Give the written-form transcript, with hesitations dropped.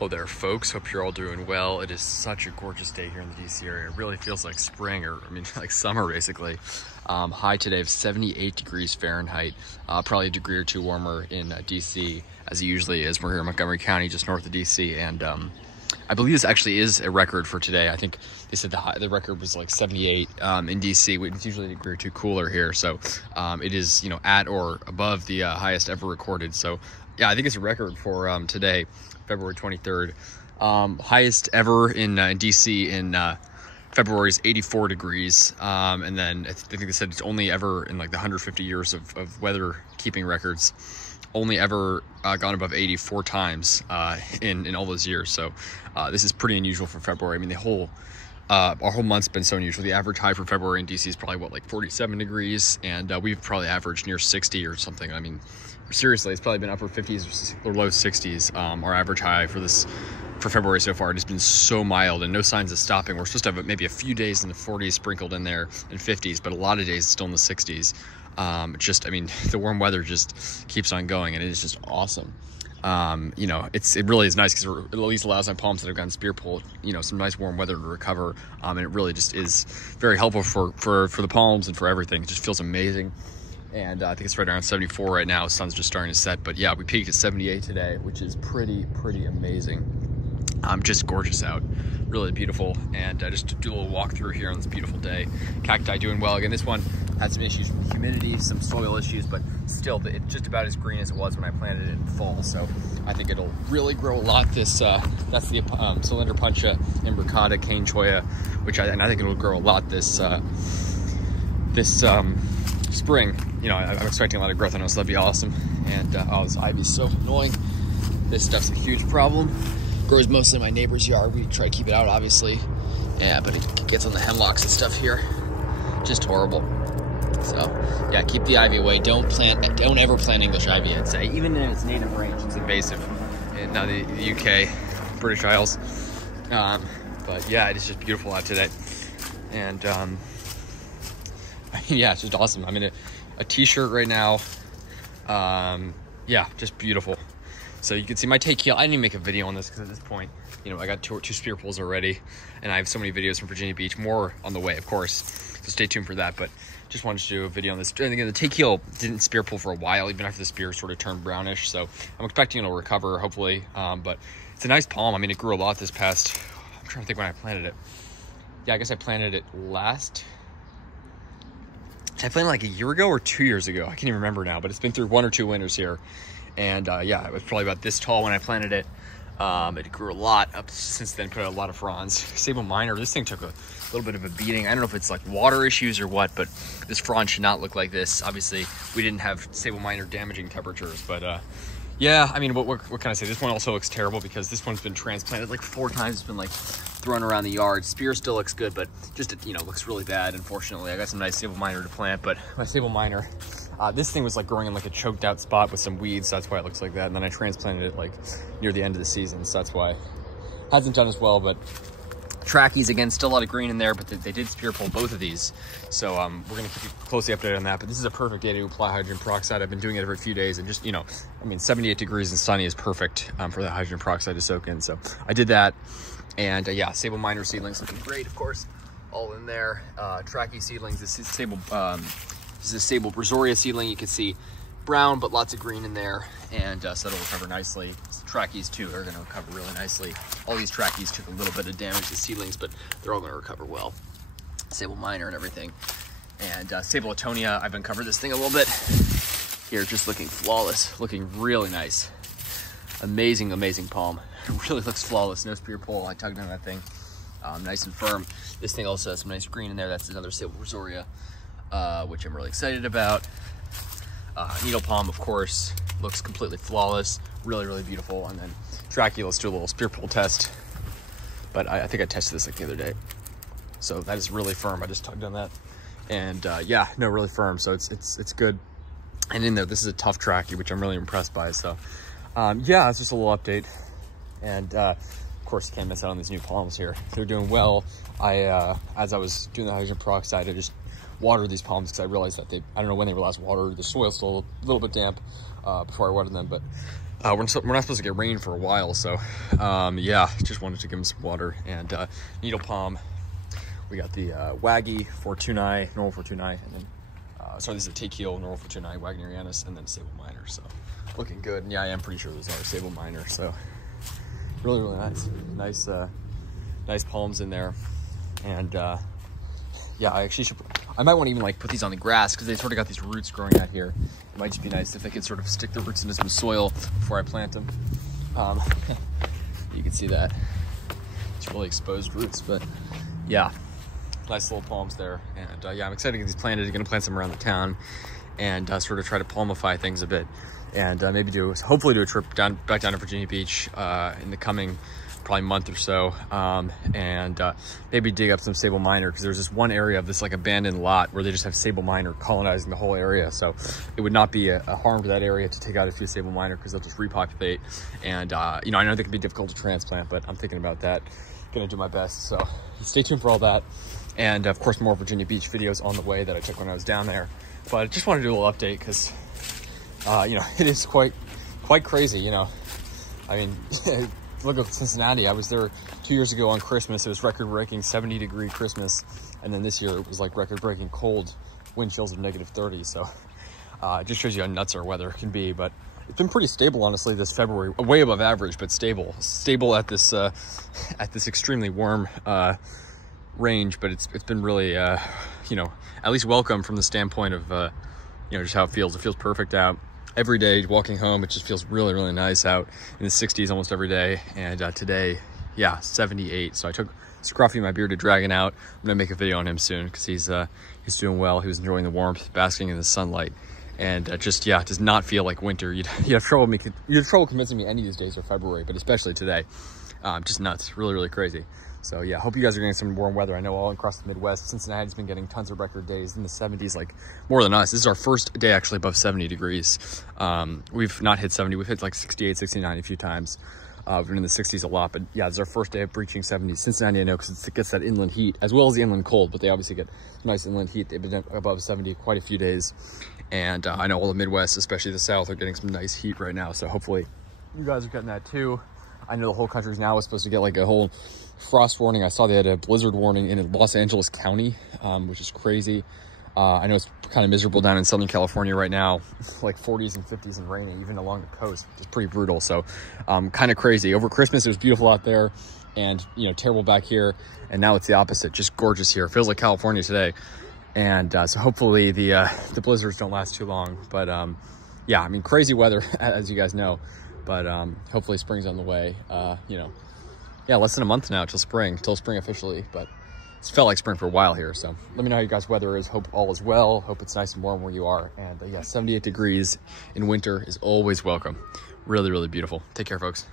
Hello there, folks. Hope you're all doing well. It is such a gorgeous day here in the DC area. It really feels like spring, or I mean like summer basically. High today of 78 degrees Fahrenheit, probably a degree or two warmer in DC as it usually is. We're here in Montgomery County, just north of DC, and I believe this actually is a record for today. I think they said the record was like 78 in DC. It's usually a degree or two cooler here, so it is, you know, at or above the highest ever recorded. So yeah, I think it's a record for today, February 23rd. Highest ever in DC in February is 84 degrees. And then I think they said it's only ever in like the 150 years of weather keeping records, only ever gone above 80 4 times in all those years. So this is pretty unusual for February. I mean, our whole month's been so unusual. The average high for February in DC is probably what, like 47 degrees, and we've probably averaged near 60 or something. I mean, seriously, it's probably been upper 50s or low 60s. Our average high for February so far. It has been so mild and no signs of stopping. We're supposed to have maybe a few days in the 40s sprinkled in there and 50s, but a lot of days still in the 60s. I mean, the warm weather just keeps on going, and it is just awesome. You know, it really is nice because it at least allows my palms that have gotten spear pulled, you know, some nice warm weather to recover. And it really just is very helpful for the palms and for everything. It just feels amazing. And I think it's right around 74 right now. The sun's just starting to set, but yeah, we peaked at 78 today, which is pretty amazing. Just gorgeous out, really beautiful. And just to do a little walk through here on this beautiful day. Cacti doing well. Again, this one had some issues with humidity, some soil issues, but still it's just about as green as it was when I planted it in the fall. So I think it'll really grow a lot. That's the Cylinder Puncha imbricata cane choya, and I think it'll grow a lot this spring. You know, I'm expecting a lot of growth on it, so that'd be awesome. And oh, this ivy's so annoying. This stuff's a huge problem. Grows mostly in my neighbor's yard. We try to keep it out, obviously. Yeah, but it gets on the hemlocks and stuff here. Just horrible. So yeah, keep the ivy away. Don't ever plant English ivy, I'd say. Even in its native range, it's invasive in the UK, British Isles. But yeah, it is just beautiful out today. And yeah, it's just awesome. I'm in a t-shirt right now. Yeah, just beautiful. So you can see my take heel. I didn't even make a video on this because at this point, you know, I got two spear pulls already, and I have so many videos from Virginia Beach, more on the way, of course. So stay tuned for that. But just wanted to do a video on this. And again, the take heel didn't spear pull for a while, even after the spear sort of turned brownish. So I'm expecting it'll recover, hopefully. But it's a nice palm. I mean, it grew a lot this past. I'm trying to think when I planted it. Yeah, I guess I planted it last. Did I plant it like a year ago or 2 years ago? I can't even remember now, but it's been through 1 or 2 winters here. And yeah, it was probably about this tall when I planted it. It grew a lot up since then, put out a lot of fronds. Sable minor, this thing took a little bit of a beating. I don't know if it's like water issues or what, but this frond should not look like this. Obviously, we didn't have sable minor damaging temperatures, but yeah, I mean, what can I say? This one also looks terrible because this one's been transplanted like 4 times. It's been like thrown around the yard. Spear still looks good, but just, you know, looks really bad, unfortunately. I got some nice sable minor to plant, but my sable minor, this thing was like growing in like a choked out spot with some weeds, so that's why it looks like that. And then I transplanted it like near the end of the season, so that's why it hasn't done as well. But trackies, again, still a lot of green in there, but they did spear pull both of these. So we're gonna keep you closely updated on that. But this is a perfect day to apply hydrogen peroxide. I've been doing it every few days, and just, you know, I mean, 78 degrees and sunny is perfect for the hydrogen peroxide to soak in. So I did that. And yeah, sable minor seedlings looking great, of course, all in there. Trachy seedlings, this is sable Brazoria seedling. You can see brown, but lots of green in there, and so that'll recover nicely. Trackies too are going to recover really nicely. All these trackies took a little bit of damage to seedlings, but they're all going to recover well. Sable minor and everything. And sable Atonia, I've uncovered this thing a little bit. Here, just looking flawless, looking really nice. Amazing palm. It really looks flawless. No spear pull. I tugged on that thing. Nice and firm. This thing also has some nice green in there. That's another sable Brazoria, which I'm really excited about. Needle palm, of course, looks completely flawless. Really beautiful. And then Trachy, let's do a little spear pull test. But I think I tested this like the other day. So that is really firm. I just tugged on that. And yeah, no, really firm. So it's good. And in there, this is a tough Trachy, which I'm really impressed by. So yeah, it's just a little update. And of course, you can't miss out on these new palms here. They're doing well. As I was doing the hydrogen peroxide, I just watered these palms because I realized that I don't know when they were last watered. The soil's still a little bit damp before I watered them, but We're not supposed to get rain for a while, so yeah, just wanted to give them some water. And needle palm, we got the Waggy Fortunae, normal Fortunae, and then sorry, this is a take-heel, normal Fortunae, Wagnerianus, and then sable minor. So looking good. And yeah, I am pretty sure there's another sable minor. So really, really nice, nice palms in there. And yeah, I might want to even like put these on the grass because they sort of got these roots growing out here. It might just be nice if they could sort of stick the roots into some soil before I plant them. You can see that it's really exposed roots, but yeah, nice little palms there. And yeah, I'm excited to get these planted. I'm gonna plant some around the town and sort of try to palmify things a bit, and maybe hopefully do a trip back down to Virginia Beach in the coming probably month or so, and maybe dig up some sable minor, because there's this one area of this like abandoned lot where they just have sable minor colonizing the whole area. So it would not be a harm to that area to take out a few sable minor, because they'll just repopulate. And you know, I know they can be difficult to transplant, but I'm thinking about that, gonna do my best. So stay tuned for all that, and of course more Virginia Beach videos on the way that I took when I was down there. But I just wanted to do a little update because you know, it is quite crazy. You know, I mean, look at Cincinnati. I was there 2 years ago on Christmas. It was record-breaking 70-degree Christmas, and then this year it was like record-breaking cold, wind chills of -30. So it just shows you how nuts our weather can be. But it's been pretty stable, honestly, this February, way above average, but stable at this extremely warm range. But it's been really you know, at least welcome from the standpoint of you know, just how it feels. It feels perfect out. Every day walking home, it just feels really, really nice out in the 60s almost every day. And today, yeah, 78. So I took Scruffy, my bearded dragon, out. I'm gonna make a video on him soon because he's doing well. He was enjoying the warmth, basking in the sunlight, and just, yeah, does not feel like winter. You'd have trouble convincing me any of these days are February, but especially today, just nuts, really, really crazy. So yeah, hope you guys are getting some warm weather. I know all across the Midwest, Cincinnati's been getting tons of record days in the 70s, like more than us. This is our first day actually above 70 degrees. We've not hit 70, we've hit like 68, 69 a few times. We've been in the 60s a lot, but yeah, it's our first day of breaching 70. Cincinnati, I know, because it gets that inland heat as well as the inland cold, but they obviously get nice inland heat. They've been above 70 quite a few days. And I know all the Midwest, especially the South, are getting some nice heat right now. So hopefully you guys are getting that too. I know the whole country's now supposed to get like a whole frost warning. I saw they had a blizzard warning in Los Angeles County, which is crazy. I know it's kind of miserable down in Southern California right now, like 40s and 50s and rainy, even along the coast, which is pretty brutal. So kind of crazy. Over Christmas, it was beautiful out there and, you know, terrible back here. And now it's the opposite, just gorgeous here. It feels like California today. And so hopefully the blizzards don't last too long. But yeah, I mean, crazy weather, as you guys know. But hopefully spring's on the way. You know, yeah, less than a month now till spring officially, but it's felt like spring for a while here. So let me know how you guys' weather is. Hope all is well. Hope it's nice and warm where you are. And yeah, 78 degrees in winter is always welcome. Really, really beautiful. Take care, folks.